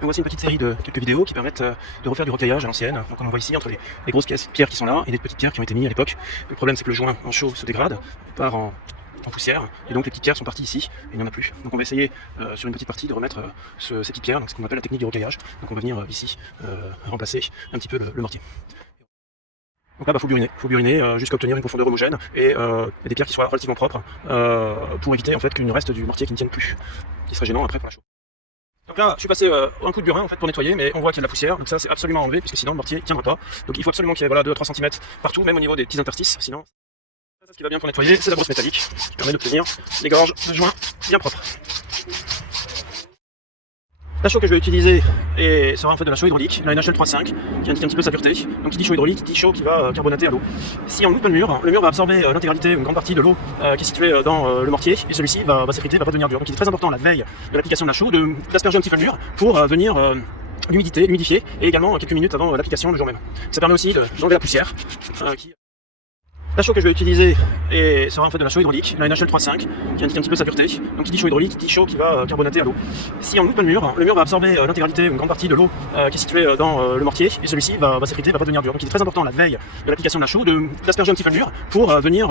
Donc voici une petite série de quelques vidéos qui permettent de refaire du recaillage à l'ancienne. Donc on en voit ici entre les grosses pierres qui sont là et les petites pierres qui ont été mises à l'époque. Le problème c'est que le joint en chaux se dégrade, part en poussière, et donc les petites pierres sont parties ici, et il n'y en a plus. Donc on va essayer sur une petite partie de remettre ces petites pierres, donc c'est ce qu'on appelle la technique du recaillage. Donc on va venir ici remplacer un petit peu le mortier. Donc là, faut buriner jusqu'à obtenir une profondeur homogène et des pierres qui soient relativement propres pour éviter en fait qu'il ne reste du mortier qui ne tienne plus, qui serait gênant après pour la chaux. Donc là, je suis passé un coup de burin en fait pour nettoyer, mais on voit qu'il y a de la poussière, donc ça c'est absolument à enlever, puisque sinon le mortier ne tiendra pas. Donc il faut absolument qu'il y ait 2 à 3 cm partout, même au niveau des petits interstices, sinon ce qui va bien pour nettoyer, c'est la brosse métallique, qui permet d'obtenir des gorges de joints bien propres. La chaux que je vais utiliser sera en fait de la chaux hydraulique, la NHL 3.5, qui indique un petit peu sa pureté. Donc qui dit chaux hydraulique, dit chaux qui va carbonater à l'eau. Si on loupe le mur va absorber l'intégralité, une grande partie de l'eau qui est située dans le mortier, et celui-ci va s'effriter, va pas devenir dur. Donc il est très important la veille de l'application de la chaux d'asperger un petit peu le mur pour venir l'humidifier, et également quelques minutes avant l'application le jour même. Ça permet aussi d'enlever la poussière. La chaux que je vais utiliser sera en fait de la chaux hydraulique, la NHL 3.5, qui indique un petit peu sa pureté. Donc qui dit chaux hydraulique, dit chaux qui va carbonater à l'eau. Si on loupe le mur va absorber l'intégralité, une grande partie de l'eau qui est située dans le mortier, et celui-ci va s'effriter, va pas devenir dur. Donc il est très important la veille de l'application de la chaux d'asperger un petit peu le mur pour venir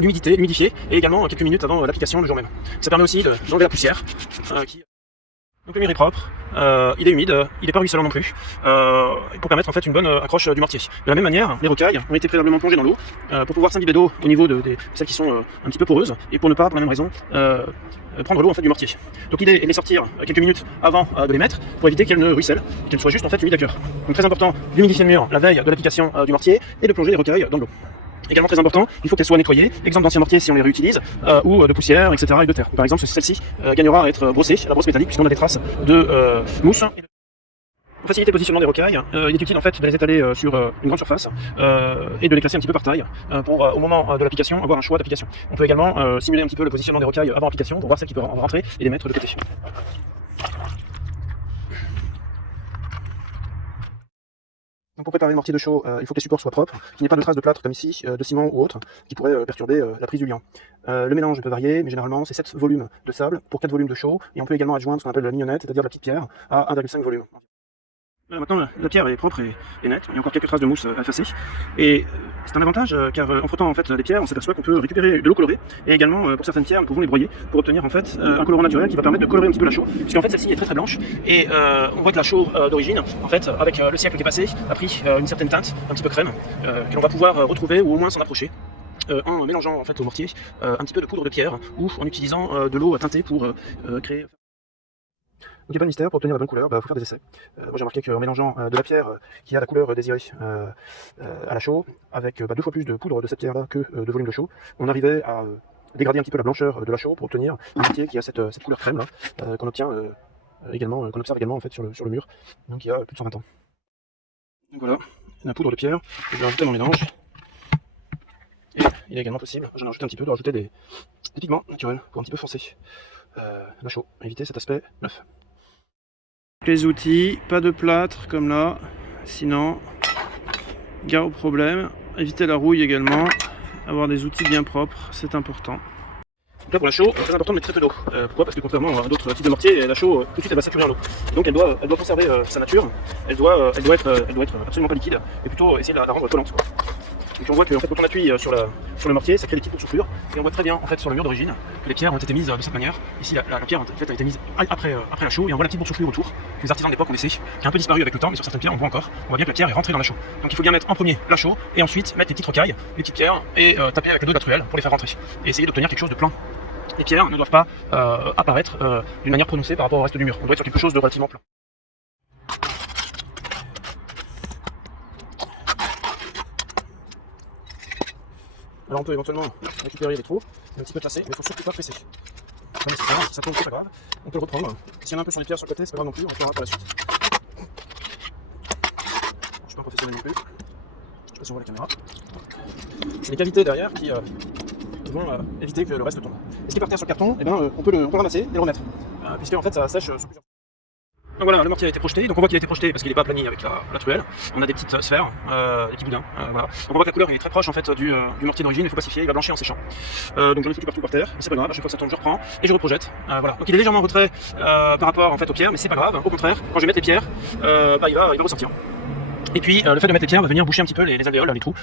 l'humidifier, et également quelques minutes avant l'application le jour même. Ça permet aussi d'enlever la poussière. Donc le mur est propre, il est humide, il n'est pas ruisselant non plus, pour permettre en fait une bonne accroche du mortier. De la même manière, les rocailles ont été préalablement plongées dans l'eau pour pouvoir s'imbiber d'eau au niveau de celles qui sont un petit peu poreuses, et pour ne pas, pour la même raison, prendre l'eau en fait du mortier. Donc l'idée est de les sortir quelques minutes avant de les mettre pour éviter qu'elles ne ruissellent, qu'elles soient juste en fait humides à cœur. Donc très important d'humidifier le mur la veille de l'application du mortier et de plonger les rocailles dans l'eau. Également très important, il faut qu'elles soient nettoyées, exemple d'anciens mortiers si on les réutilise, ou de poussière, etc. et de terre. Par exemple, celle-ci gagnera à être brossée, la brosse métallique, puisqu'on a des traces de mousse. Pour faciliter le positionnement des rocailles, il est utile en fait de les étaler sur une grande surface et de les classer un petit peu par taille pour au moment de l'application avoir un choix d'application. On peut également simuler un petit peu le positionnement des rocailles avant application pour voir celles qui peuvent rentrer et les mettre de côté. Donc pour préparer le mortier de chaux, il faut que les supports soient propres, qu'il n'y ait pas de traces de plâtre comme ici, de ciment ou autre, qui pourrait perturber la prise du liant. Le mélange peut varier, mais généralement c'est 7 volumes de sable pour 4 volumes de chaux, et on peut également adjoindre ce qu'on appelle la mignonnette, c'est-à-dire la petite pierre, à 1,5 volume. Là, maintenant la pierre est propre et nette, il y a encore quelques traces de mousse effacées, et c'est un avantage car en frottant en fait les pierres on s'aperçoit qu'on peut récupérer de l'eau colorée, et également pour certaines pierres nous pouvons les broyer pour obtenir en fait un colorant naturel qui va permettre de colorer un petit peu la chaux, puisqu'en fait celle-ci est très blanche, et on voit que la chaux d'origine en fait avec le siècle qui est passé a pris une certaine teinte, un petit peu crème, que l'on va pouvoir retrouver ou au moins s'en approcher. En mélangeant en fait au mortier un petit peu de poudre de pierre ou en utilisant de l'eau teintée pour créer. Donc il n'y a pas de mystère, pour obtenir la bonne couleur, il faut faire des essais. Moi j'ai remarqué qu'en mélangeant de la pierre qui a la couleur désirée à la chaux, avec 2 fois plus de poudre de cette pierre-là que de volume de chaux, on arrivait à dégrader un petit peu la blancheur de la chaux pour obtenir un mortier qui a cette couleur crème là, qu'on observe également en fait sur le mur, donc il y a plus de 120 ans. Donc voilà, la poudre de pierre, je vais rajouter dans le mélange. Et il est également possible, j'en ai rajouté un petit peu, de rajouter des pigments naturels pour un petit peu foncer la chaux, éviter cet aspect neuf. Les outils, pas de plâtre comme là, sinon gare au problème. Éviter la rouille également, avoir des outils bien propres, c'est important. Donc là pour la chaux, c'est très important de mettre très peu d'eau. Pourquoi? Parce que contrairement à d'autres types de mortiers, la chaux tout de suite elle va saturer en eau. Donc elle doit conserver sa nature, elle doit être absolument pas liquide, et plutôt essayer de la rendre collante, quoi. Donc on voit que en fait, quand on appuie sur le mortier, ça crée des petites boursouflures, et on voit très bien en fait sur le mur d'origine que les pierres ont été mises de cette manière. Ici la pierre en fait, a été mise après la chaux, et on voit la petite boursouflure autour que les artisans de l'époque ont laissé, qui a un peu disparu avec le temps, mais sur certaines pierres on voit encore. On voit bien que la pierre est rentrée dans la chaux. Donc il faut bien mettre en premier la chaux, et ensuite mettre les petites rocailles, les petites pierres, et taper avec le dos de la truelle pour les faire rentrer, et essayer d'obtenir quelque chose de plein. Les pierres ne doivent pas apparaître d'une manière prononcée par rapport au reste du mur. On doit être sur quelque chose de relativement plein. Alors on peut éventuellement récupérer les trous, un petit peu tasser, mais il ne faut surtout pas presser. Pas nécessaire, si ça tombe, c'est pas grave, on peut le reprendre. S'il y en a un peu sur les pierres sur le côté, c'est pas grave non plus, on le fera par la suite. Je suis pas un professionnel non plus, je sais pas si on voit la caméra. C'est les cavités derrière qui vont éviter que le reste tombe. Et ce qui est par terre sur le carton, on peut le ramasser et le remettre, puisque en fait ça sèche sous plusieurs. Donc voilà, le mortier a été projeté, donc on voit qu'il a été projeté parce qu'il n'est pas aplani avec la truelle. On a des petites sphères, des petits boudins, voilà. Donc on voit que la couleur est très proche en fait du mortier d'origine, il faut pacifier, il va blanchir en séchant. Donc j'en ai foutu partout par terre, mais c'est pas grave, à chaque fois que ça tombe je reprends et je reprojette. Voilà. Donc il est légèrement en retrait par rapport en fait aux pierres, mais c'est pas grave, au contraire, quand je vais mettre les pierres, il va ressortir. Et puis le fait de mettre les pierres va venir boucher un petit peu les alvéoles, les trous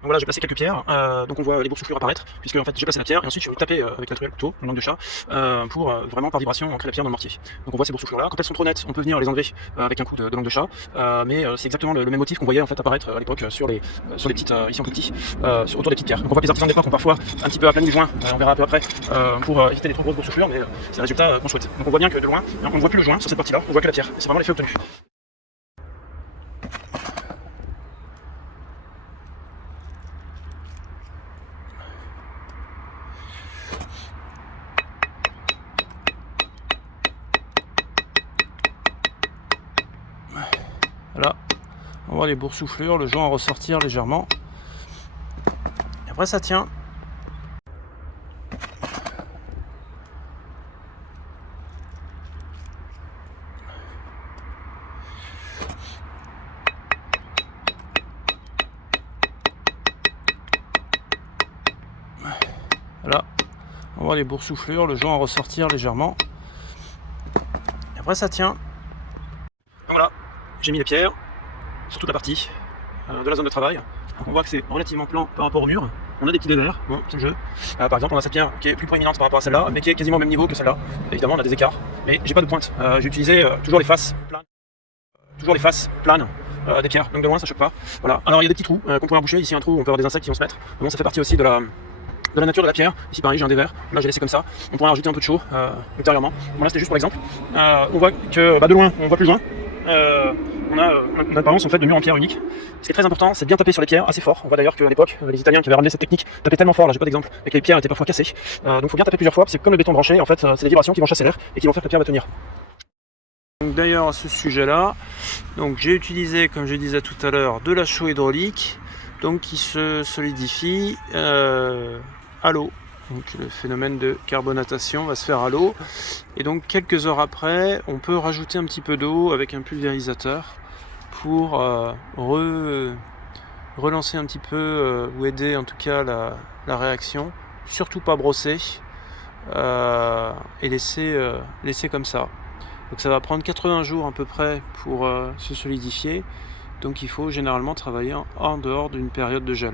donc voilà, j'ai placé quelques pierres, donc on voit les boursouflures apparaître, puisque en fait j'ai placé la pierre et ensuite je vais taper avec la truelle plutôt, une langue de chat, pour vraiment par vibration ancrer la pierre dans le mortier. Donc on voit ces boursouflures là, quand elles sont trop nettes, on peut venir les enlever avec un coup de langue de chat, mais c'est exactement le même motif qu'on voyait en fait apparaître à l'époque sur les petites, ici en petit, autour des petites pierres. Donc on voit que les artisans d'époque ont parfois un petit peu aplani le joint, on verra un peu après, pour éviter les trop grosses boursouflures, mais c'est le résultat qu'on souhaite. Donc on voit bien que de loin, on ne voit plus le joint sur cette partie là, on voit que la pierre, c'est vraiment l'effet obtenu. Là, on voit les boursouflures, le joint ressortir légèrement. Et après ça tient. Là, on voit les boursouflures, le joint ressortir légèrement. Et après ça tient. Voilà, j'ai mis les pierres sur toute la partie de la zone de travail. On voit que c'est relativement plan par rapport au mur. On a des petits dévers, bon, c'est le jeu. Par exemple, on a cette pierre qui est plus proéminente par rapport à celle-là, mais qui est quasiment au même niveau que celle-là. Évidemment, on a des écarts, mais j'ai pas de pointe. J'ai utilisé toujours les faces planes. Des pierres, donc de loin ça choque pas. Voilà. Alors il y a des petits trous qu'on pourrait emboucher. Ici un trou où on peut avoir des insectes qui vont se mettre. Mais bon, ça fait partie aussi de la nature de la pierre. Ici pareil, j'ai un dévers. Là j'ai laissé comme ça. On pourrait rajouter un peu de chaud ultérieurement. Voilà, c'était juste pour l'exemple. On voit que de loin, on voit plus loin. On a une apparence en fait de mur en pierre unique. Ce qui est très important, c'est de bien taper sur les pierres assez fort. On voit d'ailleurs qu'à l'époque, les Italiens qui avaient ramené cette technique tapaient tellement fort, là j'ai pas d'exemple, et que les pierres étaient parfois cassées. Donc il faut bien taper plusieurs fois, parce que comme le béton branché, en fait, c'est les vibrations qui vont chasser l'air et qui vont faire que la pierre va tenir. D'ailleurs à ce sujet-là, donc j'ai utilisé, comme je disais tout à l'heure, de la chaux hydraulique, donc qui se solidifie à l'eau. Donc le phénomène de carbonatation va se faire à l'eau. Et donc quelques heures après, on peut rajouter un petit peu d'eau avec un pulvérisateur pour relancer un petit peu ou aider en tout cas la réaction. Surtout pas brosser et laisser comme ça. Donc ça va prendre 80 jours à peu près pour se solidifier. Donc il faut généralement travailler en dehors d'une période de gel.